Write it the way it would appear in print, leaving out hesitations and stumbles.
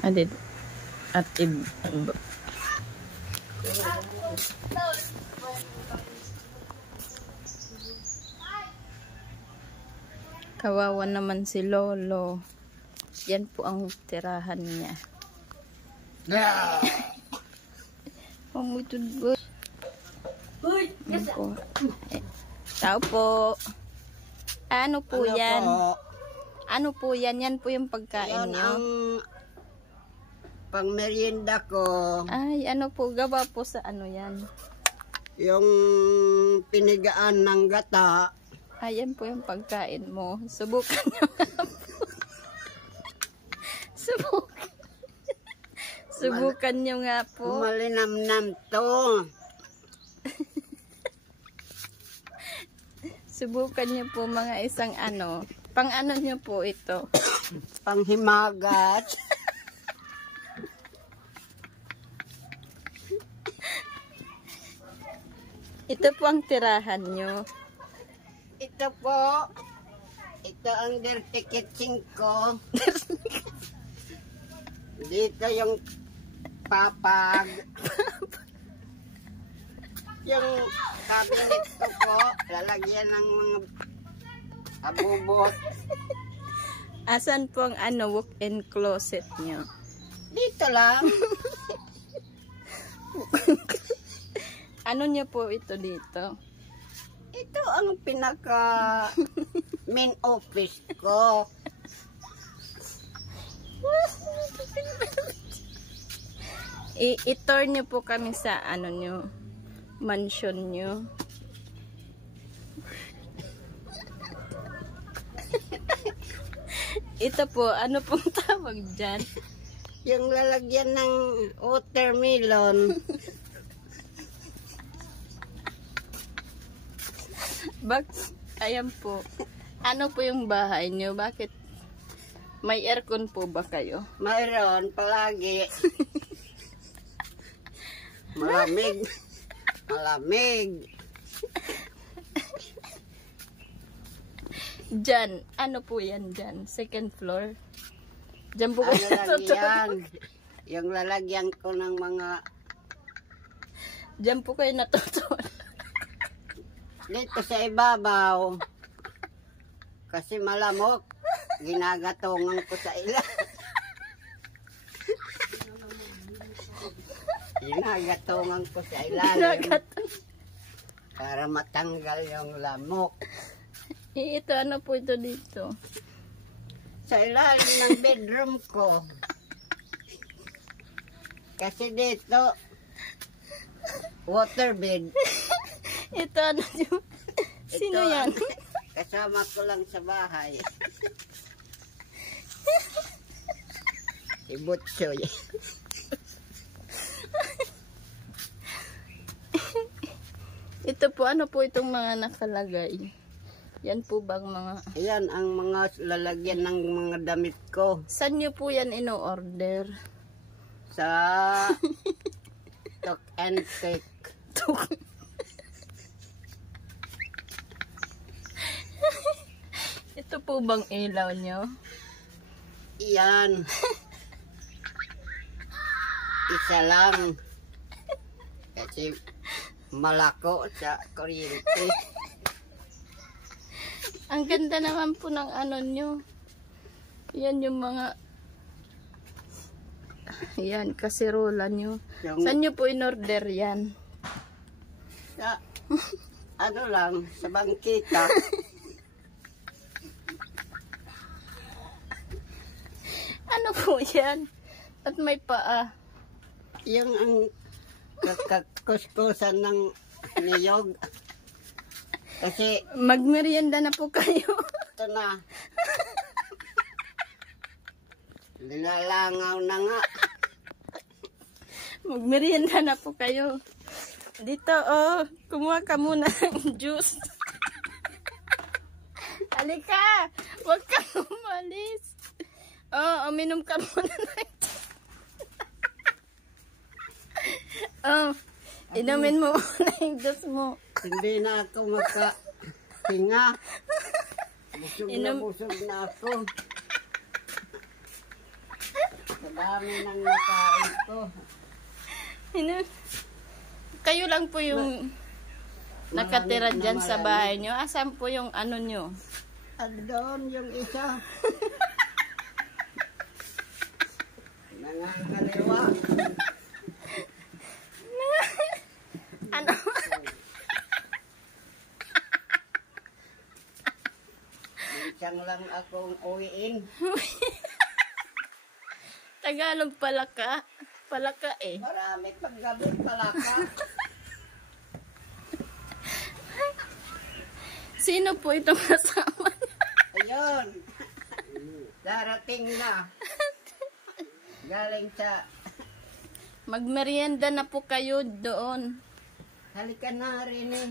Adit at kawawa naman si Lolo. Yan po ang tirahan niya. Tao po. Ano po yan? Ano po yan? Yan po yung pagkain niyo. Ang pang merienda ko. Ay, ano po? Gawa po sa ano yan? Yung pinigaan ng gata. Ayan po yung pagkain mo. Subukan nyo nga po. Subukan nyo nga po. Malinamnam to. Subukan nyo po mga isang ano. Pang ano nyo po ito? Panghimagat. Ito po ang tirahan nyo. Ito po. Ito ang dirty kitchen ko. Dito yung papag. Yung cabinet ko po, lalagyan ng mga abubot. Asan po ang ano, walk-in closet nyo? Dito lang. Ano nyo po ito dito? Ito ang pinaka main office ko. I-tour nyo po kami sa ano nyo, mansion nyo. Ito po, ano pong tawag dyan? Yung lalagyan ng watermelon. Ayan po. Ano po yung bahay nyo? Bakit? May aircon po ba kayo? Mayroon palagi. Malamig. Malamig. Diyan. Ano po yan dyan? Second floor? Diyan po kayo lalagyan. Yung lalagyan ko ng mga... Diyan po kayo natutulog. Dito sa ibabaw. Kasi malamok. Ginagatungan ko sa ilalim. Ginagatungan ko sa ilalim. Para matanggal yung lamok. Ito, ano po ito dito? Sa ilalim ng bedroom ko. Kasi dito, waterbed. Ito, ano yun? Sino Ito, yan? Kasama ko lang sa bahay. Si Butchoy. Ito po, ano po itong mga nakalagay? Yan po bang mga... Ayan ang mga lalagyan ng mga damit ko. Saan nyo po yan ino-order? Sa Talk and Take. Ito po bang ilaw nyo? Iyan. Isa lang. Kasi malako sa kuryente. Ang ganda naman po ng ano nyo. Yan yung mga... Yan, kasirola nyo. Yung, Saan nyo po in-order yan? sa, ano lang, sa bangkita. Ano po yan? At may paa. Yung ang kakuskusan ng niyog. Kasi Magmerienda na po kayo. ito na. Linalangaw na nga. Magmerienda na po kayo. Dito, oh. Kumuha ka muna ng juice. Halika. Huwag kang umalis. Oh, uminom ka muna ng juice. Oh, inumin mo muna yung juice mo. Hindi na ako makahinga. Busog na ako. Madami nang nakain ko. Kayo lang po yung nakatira dyan sa bahay nyo. Asan po yung ano nyo? Doon yung isa. Nangangaliwa. Ano? Minsan lang akong uwiin. Tagalog palaka. Palaka eh. Marami paggabi palaka. Sino po itong kasama niya? Ayun. Darating na. Galing sa... Magmerienda na po kayo doon. Halika na rin eh.